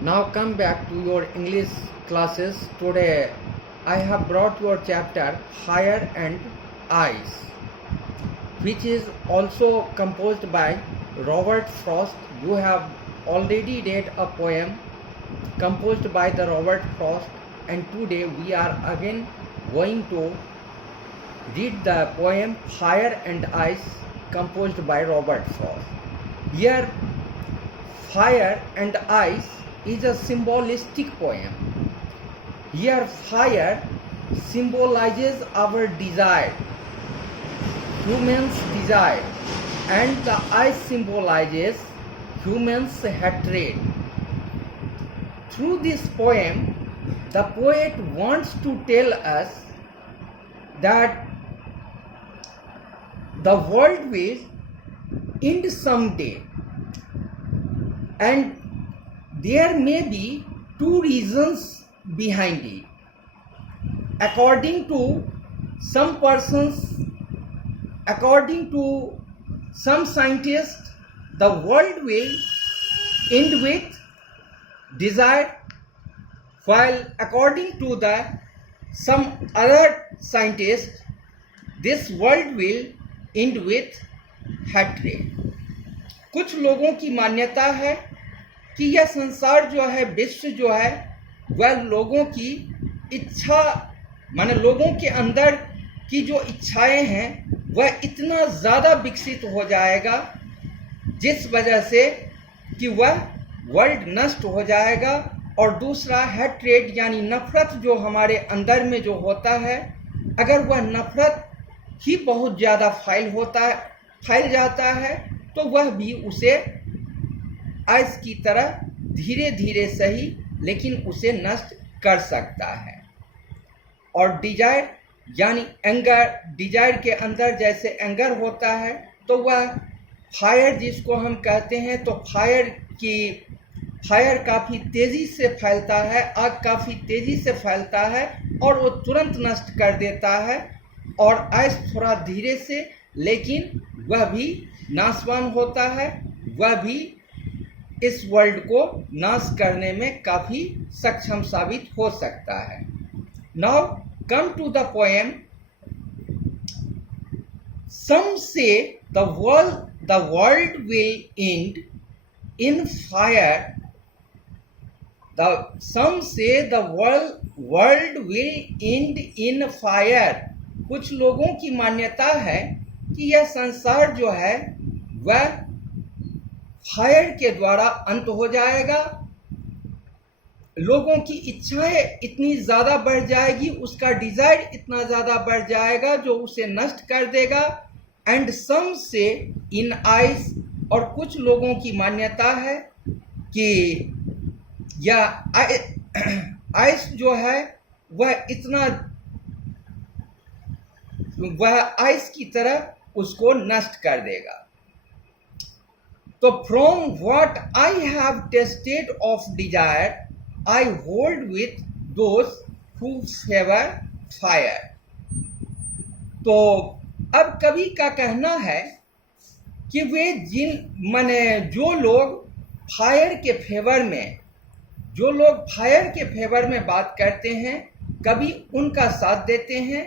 Now come back to your English classes. Today I have brought your chapter Fire and Ice, which is also composed by Robert Frost. You have already read a poem composed by the Robert Frost, and today we are again going to read the poem Fire and Ice composed by Robert Frost. Here Fire and Ice is a symbolistic poem. Here fire symbolizes our desire, human's desire, and the ice symbolizes human's hatred. Through this poem, the poet wants to tell us that the world will end someday, and there may be two reasons behind it. According to some persons, according to some scientists, the world will end with desire, while according to some other scientists, this world will end with hatred. कुछ लोगों की मान्यता है कि यह संसार जो है, विश्व जो है, वह लोगों की इच्छा माने लोगों के अंदर की जो इच्छाएं हैं वह इतना ज़्यादा विकसित हो जाएगा जिस वजह से कि वह वर्ल्ड नष्ट हो जाएगा। और दूसरा हैट्रेड यानी नफ़रत जो हमारे अंदर में जो होता है, अगर वह नफ़रत ही बहुत ज़्यादा फैल जाता है तो वह भी उसे आइस की तरह धीरे धीरे सही लेकिन उसे नष्ट कर सकता है। और डिजायर यानी एंगर, डिजायर के अंदर जैसे एंगर होता है तो वह फायर जिसको हम कहते हैं, तो फायर काफ़ी तेज़ी से फैलता है, आग काफ़ी तेज़ी से फैलता है और वो तुरंत नष्ट कर देता है। और आइस थोड़ा धीरे से लेकिन वह भी नाशवान होता है, वह भी इस वर्ल्ड को नाश करने में काफ़ी सक्षम साबित हो सकता है। Now come to the poem. Some say the world will end in fire. Some say the world will end in fire. कुछ लोगों की मान्यता है कि यह संसार जो है वह फायर के द्वारा अंत हो जाएगा। लोगों की इच्छाएं इतनी ज़्यादा बढ़ जाएगी, उसका डिज़ायर इतना ज़्यादा बढ़ जाएगा जो उसे नष्ट कर देगा। एंड सम से इन आइस। और कुछ लोगों की मान्यता है कि यह आइस जो है वह आइस की तरह उसको नष्ट कर देगा। तो from what I have tested of desire I hold with those who favour fire. तो अब कवि का कहना है कि वे जो लोग फायर के फेवर में बात करते हैं, कवि उनका साथ देते हैं।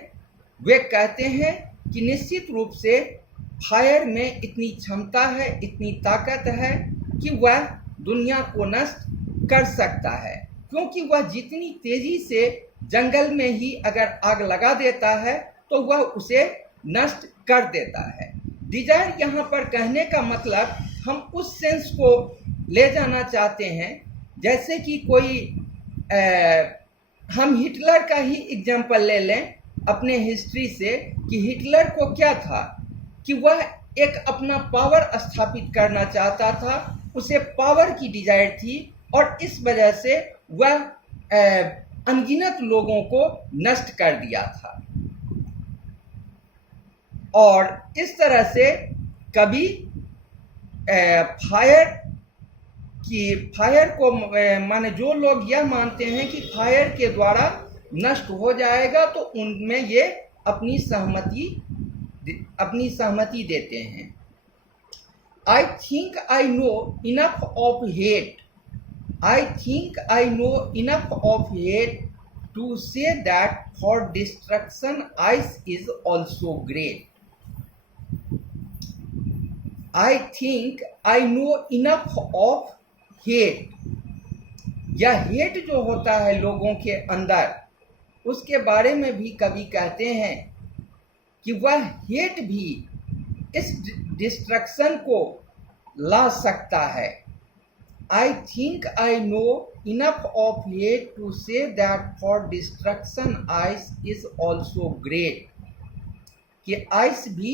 वे कहते हैं कि निश्चित रूप से फायर में इतनी क्षमता है, इतनी ताकत है कि वह दुनिया को नष्ट कर सकता है, क्योंकि वह जितनी तेज़ी से जंगल में ही अगर आग लगा देता है तो वह उसे नष्ट कर देता है। डिजायर यहाँ पर कहने का मतलब हम उस सेंस को ले जाना चाहते हैं जैसे कि हम हिटलर का ही एग्जाम्पल ले लें अपने हिस्ट्री से कि हिटलर को क्या था कि वह एक अपना पावर स्थापित करना चाहता था, उसे पावर की डिजायर थी और इस वजह से वह अनगिनत लोगों को नष्ट कर दिया था। और इस तरह से कभी फायर को माने जो लोग यह मानते हैं कि फायर के द्वारा नष्ट हो जाएगा तो उनमें ये अपनी सहमति देते हैं। I think I know enough of hate I think I know enough of hate to say that for destruction ice is also great. I think I know enough of hate. यह हेट जो होता है लोगों के अंदर, उसके बारे में भी कवि कहते हैं कि वह हेट भी इस डिस्ट्रक्शन को ला सकता है. I think I know enough of hate to say that for destruction ice is also great. कि आइस भी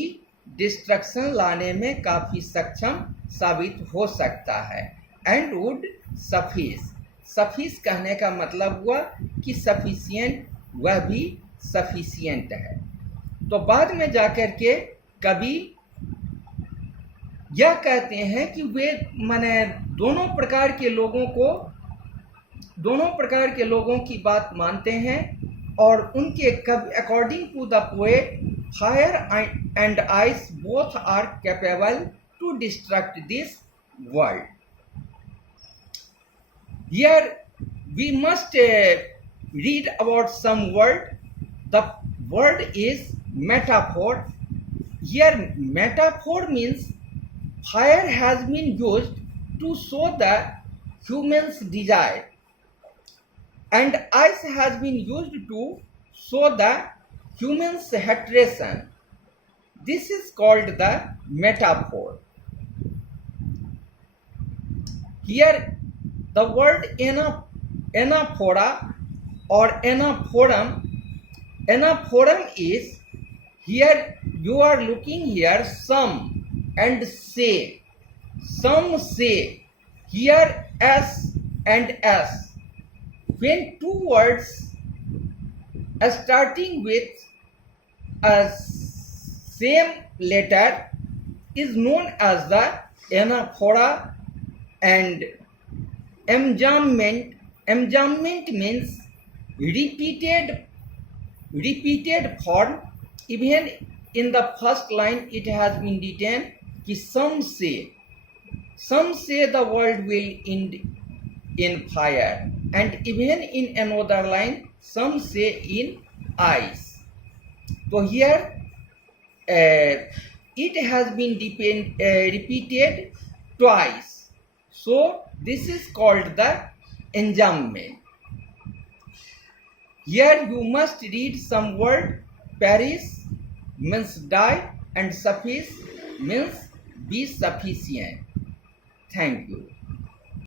डिस्ट्रक्शन लाने में काफ़ी सक्षम साबित हो सकता है. And would suffice. सफिस कहने का मतलब हुआ कि सफिशिएंट, वह भी सफिशिएंट है. तो बाद में जाकर के कवि यह कहते हैं कि वे माने दोनों प्रकार के लोगों की बात मानते हैं और उनके according to the poet fire and ice both are capable to destruct this world. Here we must read about some word. The word is metaphor. Here metaphor means fire has been used to show the human's desire, and ice has been used to show the human's hatred. This is called the metaphor. Here the word anaphora or anaphorum is, here you are looking here some and say. Some say, here s and s. When two words starting with a same letter is known as the anaphora. And Enjambment means repeated form. Even in the first line it has been written कि some say the world will end in fire, and even in another line some say in ice. So here it has been repeated twice. So this is called the enjambment. Here you must read some word. Perish means die, and suffice means be sufficient. Thank you.